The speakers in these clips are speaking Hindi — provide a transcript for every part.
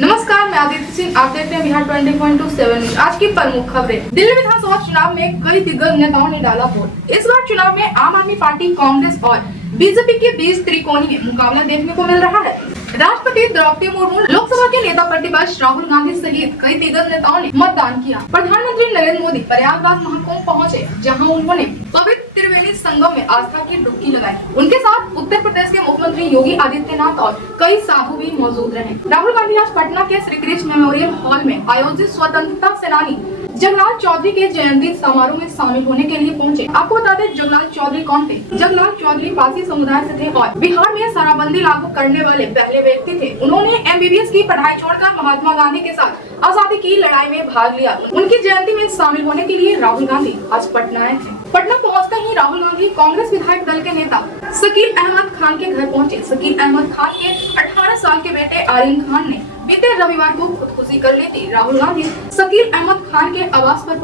नमस्कार, मैं आदित्य सिंह। आप देखते हैं बिहार 20.7 न्यूज। आज की प्रमुख खबरें। दिल्ली विधानसभा चुनाव में कई दिग्गज नेताओं ने डाला वोट। इस बार चुनाव में आम आदमी पार्टी, कांग्रेस और बीजेपी के बीच त्रिकोणीय मुकाबला देखने को मिल रहा है। राष्ट्रपति द्रौपदी मुर्मू, लोकसभा के नेता प्रतिपक्ष राहुल गांधी सहित कई दिग्गज नेताओं ने मतदान किया। प्रधानमंत्री नरेंद्र मोदी प्रयागराज महाकुंभ पहुंचे, जहां उन्होंने पवित्र त्रिवेणी संगम में आस्था की डुबकी लगाई। उनके साथ उत्तर प्रदेश के मुख्यमंत्री योगी आदित्यनाथ और कई साधु भी मौजूद रहे। राहुल गांधी आज पटना के श्री कृष्ण मेमोरियल हॉल में आयोजित स्वतंत्रता सेनानी जगलाल चौधरी के जयंती समारोह में शामिल होने के लिए पहुंचे। आपको बता दें, जगलाल चौधरी कौन थे? जगलाल चौधरी पारसी समुदाय से थे और बिहार में शराबबंदी लागू करने वाले पहले व्यक्ति थे। उन्होंने MBBS की पढ़ाई छोड़कर महात्मा गांधी के साथ आजादी की लड़ाई में भाग लिया। उनकी जयंती में शामिल होने के लिए राहुल गांधी आज पटना आए थे। पटना पहुंचते ही राहुल गांधी कांग्रेस विधायक दल के नेता शकील अहमद खान के घर पहुंचे। शकील अहमद खान के 18 साल के बेटे आर्यन खान ने बीते रविवार को खुदकुशी कर ली थी। राहुल गांधी शकील अहमद खान के आवास पर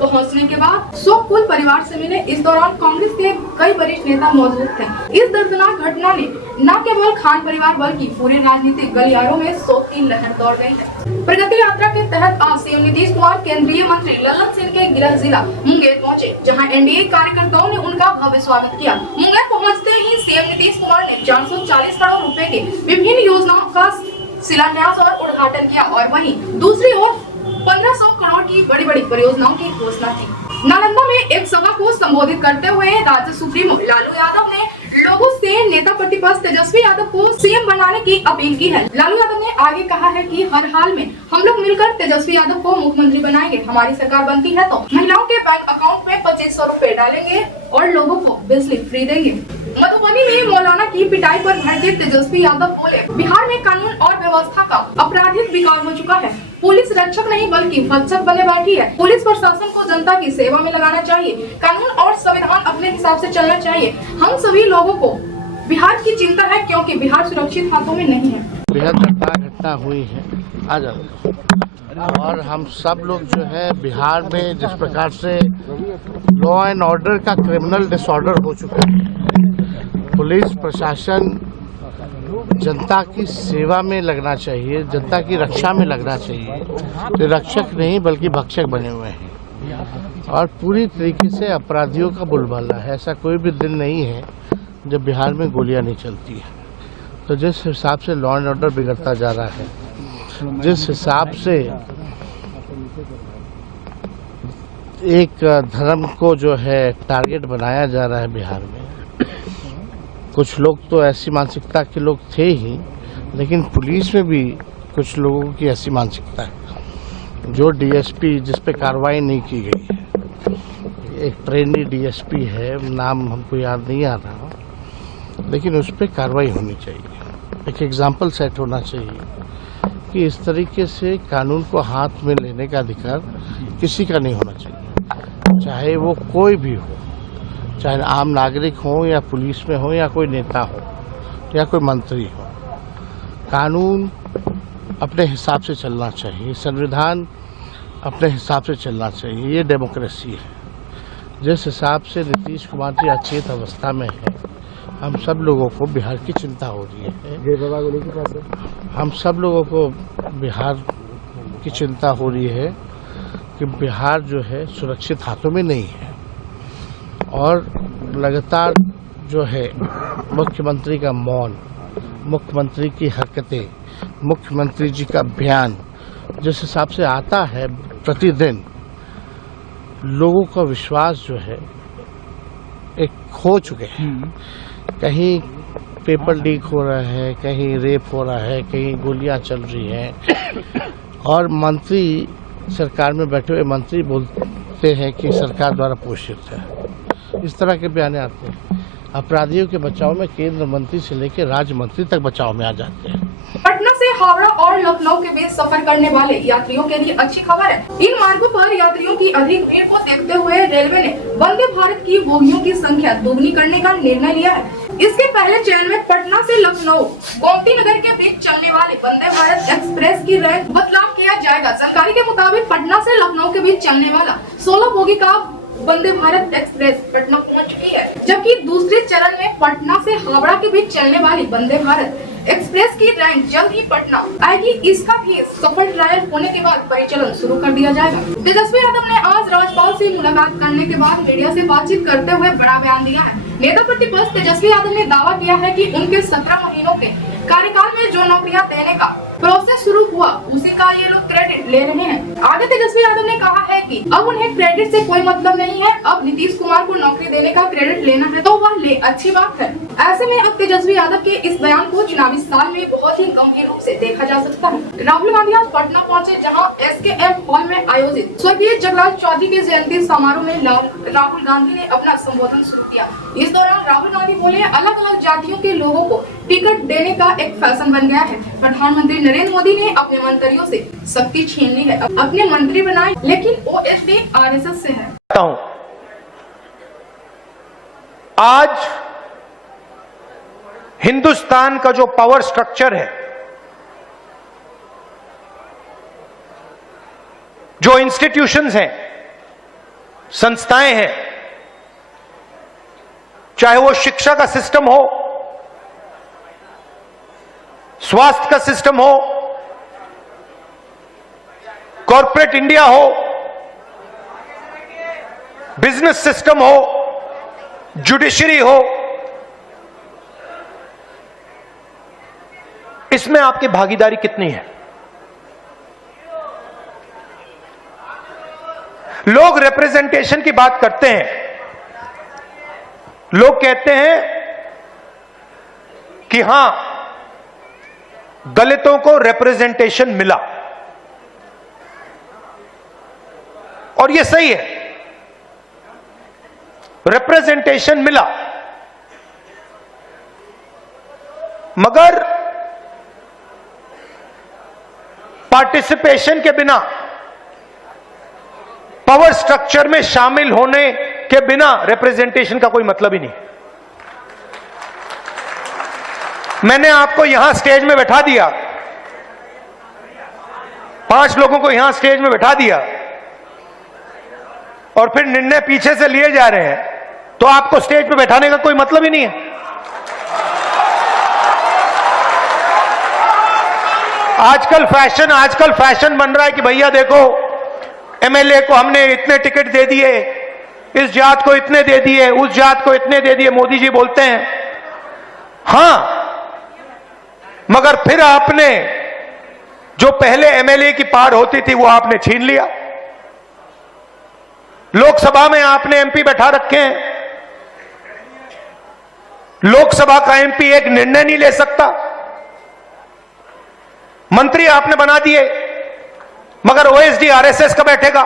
पहुंचने के बाद शोककुल परिवार से मिले। इस दौरान कांग्रेस के कई वरिष्ठ नेता मौजूद थे। इस दर्दनाक घटना ने न केवल खान परिवार बल्कि पूरे राजनीतिक गलियारों में शोक की लहर दौड़ गई है। प्रगति यात्रा के तहत आज सीएम नीतीश कुमार केंद्रीय मंत्री लल्लन सिंह के गृह जिला मुंगेर पहुंचे, जहां NDA कार्यकर्ताओं ने उनका भव्य स्वागत किया। मुंगेर पहुंचते ही सीएम नीतीश कुमार ने 440 करोड़ रुपए के विभिन्न योजनाओं का शिलान्यास और उद्घाटन किया और वहीं दूसरी ओर 1500 करोड़ की बड़ी बड़ी परियोजनाओं की घोषणा की। नालंदा में एक सभा को संबोधित करते हुए राज्य सुप्रीमो लालू यादव ने लोगों से नेता प्रतिपक्ष तेजस्वी यादव को सीएम बनाने की अपील की है। लालू यादव ने आगे कहा है कि हर हाल में हम लोग मिलकर तेजस्वी यादव को मुख्यमंत्री बनाएंगे। हमारी सरकार बनती है तो महिलाओं के बैंक अकाउंट में 2500 रुपए डालेंगे और लोगों को बिजली फ्री देंगे। मधुबनी में मौलाना की पिटाई पर भड़के तेजस्वी यादव बोले, बिहार में कानून और व्यवस्था का आपराधिक विकार हो चुका है। पुलिस रक्षक नहीं बल्कि भक्षक बने बैठी है। पुलिस प्रशासन को जनता की सेवा में लगाना चाहिए। कानून और संविधान अपने हिसाब से चलना चाहिए। हम सभी लोगों को बिहार की चिंता है, क्योंकि बिहार सुरक्षित हाथों में नहीं है। बेहद घटना हुई है आज, और हम सब लोग जो है बिहार में जिस प्रकार से लॉ एंड ऑर्डर का क्रिमिनल डिसऑर्डर हो चुका है, पुलिस प्रशासन जनता की सेवा में लगना चाहिए, जनता की रक्षा में लगना चाहिए। तो रक्षक नहीं बल्कि भक्षक बने हुए हैं और पूरी तरीके से अपराधियों का बोलबाला है। ऐसा कोई भी दिन नहीं है जब बिहार में गोलियां नहीं चलती है। तो जिस हिसाब से लॉ एंड ऑर्डर बिगड़ता जा रहा है, जिस हिसाब से एक धर्म को जो है टारगेट बनाया जा रहा है बिहार में, कुछ लोग तो ऐसी मानसिकता के लोग थे ही, लेकिन पुलिस में भी कुछ लोगों की ऐसी मानसिकता है। जो DSP जिस पे कार्रवाई नहीं की गई है, एक ट्रेनी DSP है, नाम हमको याद नहीं आ रहा, लेकिन उस पर कार्रवाई होनी चाहिए। एक एग्जाम्पल सेट होना चाहिए कि इस तरीके से कानून को हाथ में लेने का अधिकार किसी का नहीं होना चाहिए, चाहे वो कोई भी हो, चाहे आम नागरिक हो या पुलिस में हो या कोई नेता हो या कोई मंत्री हो। कानून अपने हिसाब से चलना चाहिए, संविधान अपने हिसाब से चलना चाहिए। ये डेमोक्रेसी है। जिस हिसाब से नीतीश कुमार जी अचेत अवस्था में है, हम सब लोगों को बिहार की चिंता हो रही है। हम सब लोगों को बिहार की चिंता हो रही है कि बिहार जो है सुरक्षित हाथों में नहीं है और लगातार जो है मुख्यमंत्री का मौन, मुख्यमंत्री की हरकतें, मुख्यमंत्री जी का बयान जिस हिसाब से आता है प्रतिदिन, लोगों का विश्वास जो है एक खो चुके हैं। कहीं पेपर लीक हो रहा है, कहीं रेप हो रहा है, कहीं गोलियां चल रही हैं और मंत्री, सरकार में बैठे हुए मंत्री बोलते हैं कि सरकार द्वारा पोषित है। इस तरह के बयान आते हैं। अपराधियों के बचाव में केंद्र मंत्री से लेकर राज्य मंत्री तक बचाव में आ जाते हैं। पटना से हावड़ा और लखनऊ के बीच सफर करने वाले यात्रियों के लिए अच्छी खबर है। इन मार्गों पर यात्रियों की अधिक भीड़ को देखते हुए रेलवे ने वंदे भारत की बोगियों की संख्या दोगुनी करने का निर्णय लिया है। इसके पहले चरण में पटना से लखनऊ गोमती नगर के बीच चलने वाले वंदे भारत एक्सप्रेस की रैंक बदलाव किया जाएगा। जानकारी के मुताबिक पटना से लखनऊ के बीच चलने वाला 16 बोगी का वंदे भारत एक्सप्रेस पटना पहुंच चुकी है, जबकि दूसरे चरण में पटना से हावड़ा के बीच चलने वाली वंदे भारत एक्सप्रेस की रैंक जल्द ही पटना आएगी। इसका भी सफल ट्रायल होने के बाद परिचालन शुरू कर दिया जाएगा। तेजस्वी यादव ने आज राज्यपाल से मुलाकात करने के बाद मीडिया से बातचीत करते हुए बड़ा बयान दिया है। नेता प्रतिपक्ष तेजस्वी यादव ने दावा किया है कि उनके 17 महीनों के कार्यकाल में जो नौकरियां देने का प्रोसेस शुरू हुआ उसी का ये लोग क्रेडिट ले रहे हैं। आगे तेजस्वी यादव ने कहा है कि अब उन्हें क्रेडिट से कोई मतलब नहीं है, अब नीतीश कुमार को नौकरी देने का क्रेडिट लेना है तो वह ले, अच्छी बात है। ऐसे में अब तेजस्वी यादव के इस बयान को चुनावी साल में बहुत ही गंभीर रूप से देखा जा सकता है। राहुल गांधी आज पटना पहुंचे, जहां SKM हॉल में आयोजित स्वर्गीय जगलाल चौधरी के जयंती समारोह में राहुल गांधी ने अपना संबोधन शुरू किया। इस दौरान राहुल गांधी बोले, अलग अलग जातियों के लोगों को टिकट देने का एक फैशन बन गया है। प्रधानमंत्री नरेंद्र मोदी ने अपने मंत्रियों से शक्ति छीन ली है, अपने मंत्री बनाए, लेकिन OSD RSS से है। आज हिंदुस्तान का जो पावर स्ट्रक्चर है, जो इंस्टीट्यूशंस हैं, संस्थाएं हैं, चाहे वो शिक्षा का सिस्टम हो, स्वास्थ्य का सिस्टम हो, कॉर्पोरेट इंडिया हो, बिजनेस सिस्टम हो, जुडिशरी हो, इसमें आपकी भागीदारी कितनी है? लोग रिप्रेजेंटेशन की बात करते हैं, लोग कहते हैं कि हां दलितों को रिप्रेजेंटेशन मिला, और यह सही है, रिप्रेजेंटेशन मिला, मगर पार्टिसिपेशन के बिना, पावर स्ट्रक्चर में शामिल होने के बिना रिप्रेजेंटेशन का कोई मतलब ही नहीं। मैंने आपको यहां स्टेज में बैठा दिया, 5 लोगों को यहां स्टेज में बैठा दिया और फिर निर्णय पीछे से लिए जा रहे हैं, तो आपको स्टेज पे बैठाने का कोई मतलब ही नहीं है। आजकल फैशन बन रहा है कि भैया देखो MLA को हमने इतने टिकट दे दिए, इस जात को इतने दे दिए, उस जात को इतने दे दिए, मोदी जी बोलते हैं। हां, मगर फिर आपने जो पहले MLA की पार होती थी वो आपने छीन लिया। लोकसभा में आपने MP बैठा रखे हैं, लोकसभा का MP एक निर्णय नहीं ले सकता, मंत्री आपने बना दिए, मगर OSD RSS का बैठेगा।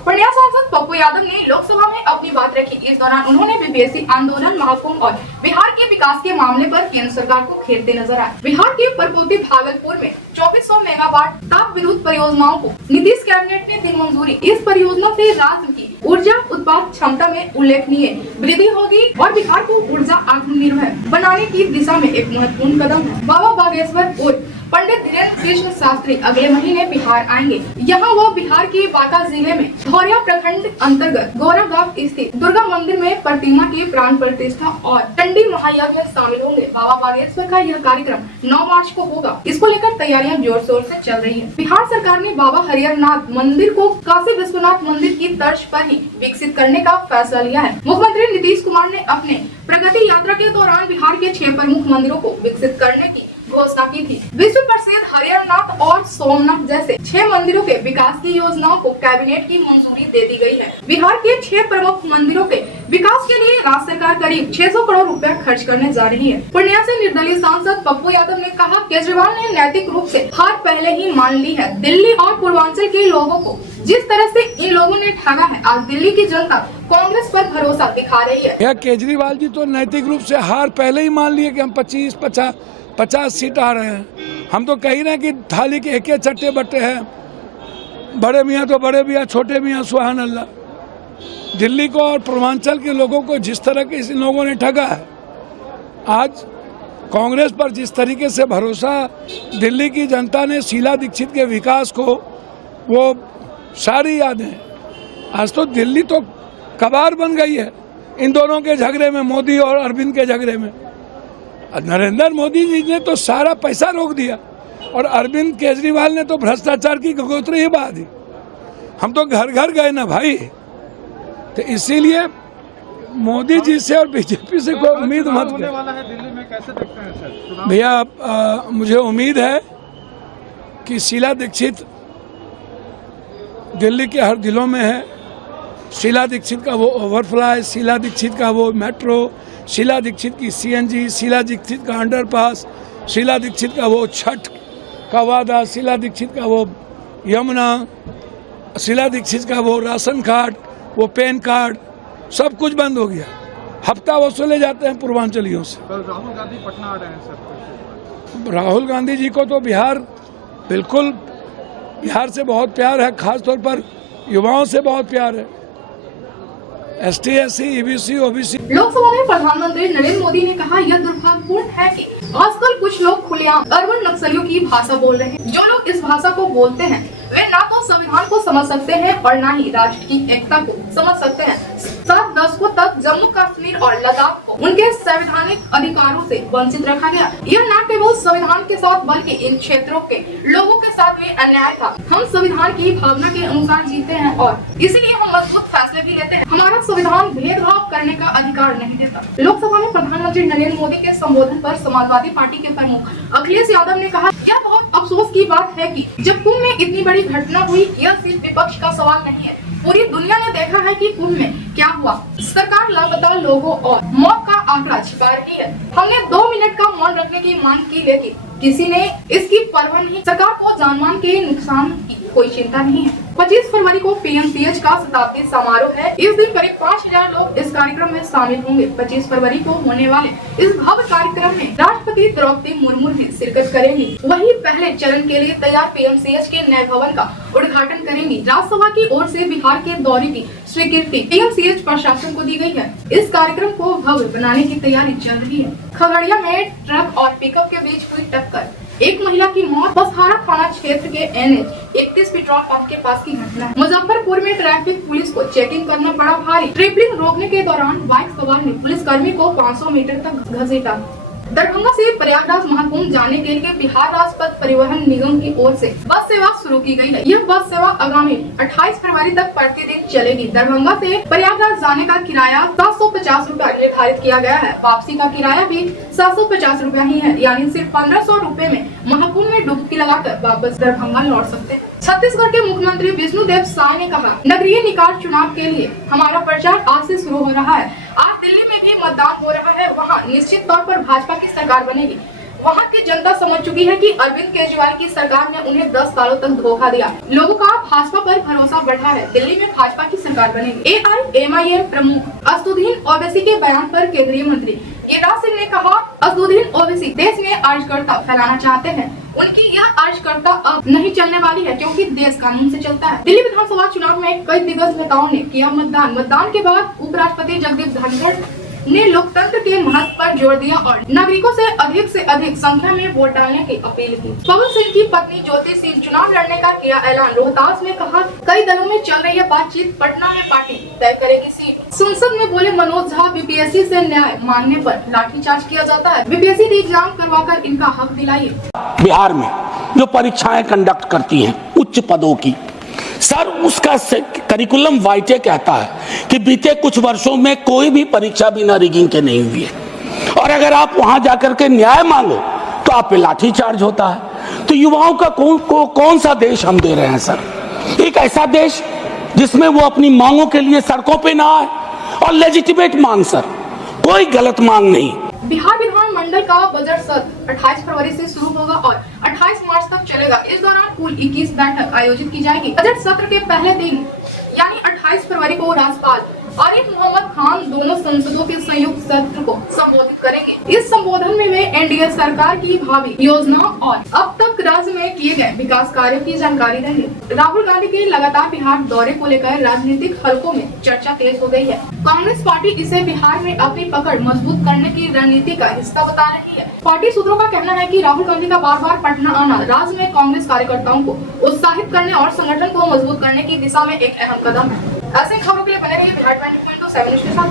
पूर्णिया सांसद पप्पू यादव ने लोकसभा में अपनी बात रखी। इस दौरान उन्होंने BPSC आंदोलन, महाकुंभ और बिहार के विकास के मामले पर केंद्र सरकार को घेरते नजर आए। बिहार के परपोती भागलपुर में 2400 मेगावाट ताप विद्युत परियोजनाओं को नीतीश कैबिनेट ने दी मंजूरी। इस परियोजना से राज्य की ऊर्जा उत्पादन क्षमता में उल्लेखनीय वृद्धि होगी और बिहार को ऊर्जा आत्मनिर्भर बनाने की दिशा में एक महत्वपूर्ण कदम है। बाबा बागेश्वर और पंडित धीरेन्द्र कृष्ण शास्त्री अगले महीने बिहार आएंगे। यहाँ वो बिहार के बांका जिले में धौरिया प्रखंड अंतर्गत गौरा गांव स्थित दुर्गा मंदिर में प्रतिमा की प्राण प्रतिष्ठा और चंडी महायज्ञ में शामिल होंगे। बाबा बागेश्वर का यह कार्यक्रम 9 मार्च को होगा। इसको लेकर तैयारियां जोर शोर से चल रही है। बिहार सरकार ने बाबा हरिहरनाथ मंदिर को काशी विश्वनाथ मंदिर की तर्ज पर ही विकसित करने का फैसला लिया है। मुख्यमंत्री नीतीश कुमार ने अपने प्रगति यात्रा के दौरान बिहार के 6 प्रमुख मंदिरों को विकसित करने की घोषणा की थी। विश्व प्रसिद्ध हरिहरनाथ और सोमनाथ जैसे 6 मंदिरों के विकास की योजनाओं को कैबिनेट की मंजूरी दे दी गई है। बिहार के 6 प्रमुख मंदिरों के विकास के लिए राज्य सरकार करीब 600 करोड़ रुपया खर्च करने जा रही है। पूर्णिया से निर्दलीय सांसद पप्पू यादव ने कहा, केजरीवाल ने नैतिक रूप से हार पहले ही मान ली है। दिल्ली और पूर्वांचल के लोगों को जिस तरह से इन लोगों ने ठगा है, आज दिल्ली की जनता कांग्रेस पर भरोसा दिखा रही है। यह केजरीवाल जी तो नैतिक रूप से हार पहले ही मान लिए कि हम 50 सीट आ रहे हैं। हम तो कही ना कि थाली के एक चट्टे बट्टे हैं, बड़े मियाँ तो बड़े मियाँ, छोटे मियाँ सुभान अल्लाह। दिल्ली को और पूर्वांचल के लोगों को जिस तरह के इन लोगों ने ठगा है, आज कांग्रेस पर जिस तरीके से भरोसा दिल्ली की जनता ने शीला दीक्षित के विकास को, वो सारी यादें, आज तो दिल्ली तो कबार बन गई है इन दोनों के झगड़े में, मोदी और अरविंद के झगड़े में। नरेंद्र मोदी जी ने तो सारा पैसा रोक दिया और अरविंद केजरीवाल ने तो भ्रष्टाचार की गंगोत्री ही बहा दी। हम तो घर घर गए ना भाई। तो इसीलिए मोदी जी से और बीजेपी से कोई उम्मीद मत करें। वाला है दिल्ली में, कैसे देखते हैं सर? भैया मुझे उम्मीद है कि शीला दीक्षित दिल्ली के हर दिलों में है। शीला दीक्षित का वो ओवरफ्लाई, शीला दीक्षित का वो मेट्रो, शीला दीक्षित की सीएनजी, शीला दीक्षित का अंडरपास, शीला दीक्षित का वो छठ का वादा, शीला दीक्षित का वो यमुना, शीला दीक्षित का वो राशन कार्ड, वो पैन कार्ड, सब कुछ बंद हो गया। हफ्ता वसूले जाते हैं पूर्वांचलियों से। कल राहुल गांधी पटना आ रहे हैं सर। राहुल गांधी जी को तो बिहार बिल्कुल, बिहार से बहुत प्यार है, खास तौर पर युवाओं से बहुत प्यार है। ST SC EBC OBC। Lok Sabha में प्रधानमंत्री नरेंद्र मोदी ने कहा, यह दुर्भाग्यपूर्ण है कि आजकल कुछ लोग खुलेआम अरबन नक्सलियों की भाषा बोल रहे हैं। जो लोग इस भाषा को बोलते हैं वे ना तो संविधान को समझ सकते हैं और ना ही राष्ट्र की एकता को समझ सकते हैं। 7 दशकों तक जम्मू कश्मीर और लद्दाख को उनके संवैधानिक अधिकारों से वंचित रखा गया। यह न केवल संविधान के साथ बल्कि इन क्षेत्रों के लोगों के साथ भी अन्याय था। हम संविधान की भावना के अनुसार जीते हैं और इसीलिए हम मजबूत फैसले भी लेते हैं। हमारा संविधान भेदभाव करने का अधिकार नहीं देता। लोकसभा में प्रधानमंत्री नरेंद्र मोदी के संबोधन पर समाजवादी पार्टी के प्रमुख अखिलेश यादव ने कहा, यह बहुत अफसोस की बात है कि जब कुंभ में इतनी बड़ी घटना हुई, यह सिर्फ विपक्ष का सवाल नहीं है। पूरी दुनिया ने देखा है कि कुंभ में क्या हुआ। सरकार लापता लोगों और मौत का आंकड़ा छिपा रही है। हमने 2 मिनट का मौन रखने की मांग की, लेकिन किसी ने इसकी परवाह नहीं। सरकार को जानमाल के नुकसान की कोई चिंता नहीं है। 25 फरवरी को PMCH का शताब्दी समारोह है। इस दिन करीब 5000 लोग इस कार्यक्रम में शामिल होंगे। 25 फरवरी को होने वाले इस भव्य कार्यक्रम में राष्ट्रपति द्रौपदी मुर्मू भी शिरकत करेंगी। वही पहले चरण के लिए तैयार PMCH के नए भवन का उद्घाटन करेंगी। राज्यसभा की ओर से बिहार के दौरे की स्वीकृति PMCH प्रशासन को दी गई है। इस कार्यक्रम को भव्य बनाने की तैयारी चल रही है। खगड़िया में ट्रक और पिकअप के बीच हुई टक्कर, एक महिला की मौत। बसहारा थाना क्षेत्र के NH 31 पेट्रोल पंप के पास की घटना है। मुजफ्फरपुर में ट्रैफिक पुलिस को चेकिंग करना पड़ा भारी। ट्रिपलिंग रोकने के दौरान बाइक सवार ने पुलिस कर्मी को 500 मीटर तक घसीटा। दरभंगा से प्रयागराज महाकुंभ जाने के लिए बिहार राजपथ परिवहन निगम की ओर से बस सेवा शुरू की गई है। यह बस सेवा आगामी 28 फरवरी तक प्रतिदिन चलेगी। दरभंगा से प्रयागराज जाने का किराया 750 रुपया निर्धारित किया गया है। वापसी का किराया भी 750 रुपया ही है, यानी सिर्फ 1500 रुपए में महाकुंभ में डुबकी लगाकर वापस दरभंगा लौट सकते हैं। छत्तीसगढ़ के मुख्यमंत्री विष्णुदेव साय ने कहा, नगरीय निकाय चुनाव के लिए हमारा प्रचार आज से शुरू हो रहा है। आज दिल्ली में भी मतदान हो रहा है। वहाँ निश्चित तौर पर भाजपा की सरकार बनेगी। वहाँ की जनता समझ चुकी है कि अरविंद केजरीवाल की सरकार ने उन्हें 10 सालों तक धोखा दिया। लोगों का भाजपा पर भरोसा बढ़ा है। दिल्ली में भाजपा की सरकार बनेगी। AIMIM प्रमुख असदुद्दीन ओवैसी के बयान पर केंद्रीय मंत्री गिरिराज सिंह ने कहा, असदुद्दीन ओवैसी देश में अराजकता फैलाना चाहते हैं। उनकी यह अराजकता अब नहीं चलने वाली है, क्योंकि देश कानून से चलता है। दिल्ली विधानसभा चुनाव में कई दिग्गज नेताओं ने किया मतदान। मतदान के बाद उपराष्ट्रपति जगदीप धनखड़ ने लोकतंत्र के महत्व पर जोर दिया और नागरिकों से अधिक संख्या में वोट डालने की अपील की। पवन सिंह की पत्नी ज्योति सिंह चुनाव लड़ने का किया ऐलान। रोहतास में कहा, कई दलों में चल रही है बातचीत, पटना में पार्टी तय करेगी सीट। संसद में बोले मनोज झा, BPSC से न्याय मांगने पर लाठीचार्ज किया जाता है। BPSC एग्जाम करवाकर इनका हक दिलाइए। बिहार में जो परीक्षाएं कंडक्ट करती हैं उच्च पदों की, सर उसका करिकुलम वाइटे कहता है कि बीते कुछ वर्षों में कोई भी परीक्षा बिना रिगिंग के नहीं हुई है, और अगर आप वहां जाकर के न्याय मांगो तो आप पे लाठी चार्ज होता है। तो युवाओं का कौन सा देश हम दे रहे हैं सर? एक ऐसा देश जिसमें वो अपनी मांगों के लिए सड़कों पे ना आए, और लेजिटिमेट मांग सर, कोई गलत मांग नहीं। बिहार विधानमंडल का बजट सत्र 28 फरवरी से शुरू होगा और 28 मार्च तक चलेगा। इस दौरान कुल 21 बैठक आयोजित की जाएगी। बजट सत्र के पहले दिन यानी 28 फरवरी को राज्यपाल आरिफ मोहम्मद खान दोनों संसदों के संयुक्त सत्र को संबोधित करेंगे। इस संबोधन में वे NDA सरकार की भावी योजनाओं और अब तक राज्य में किए गए विकास कार्यों की जानकारी देंगे। राहुल गांधी के लगातार बिहार दौरे को लेकर राजनीतिक हलकों में चर्चा तेज हो गई है। कांग्रेस पार्टी इसे बिहार में अपनी पकड़ मजबूत करने की रणनीति का हिस्सा बता रही है। पार्टी सूत्रों का कहना है कि राहुल गांधी का बार बार पटना आना राज्य में कांग्रेस कार्यकर्ताओं को उत्साहित करने और संगठन को मजबूत करने की दिशा में एक अहम कदम है। ऐसे खबरों के लिए बने रहिए बिहार 24/7 के साथ।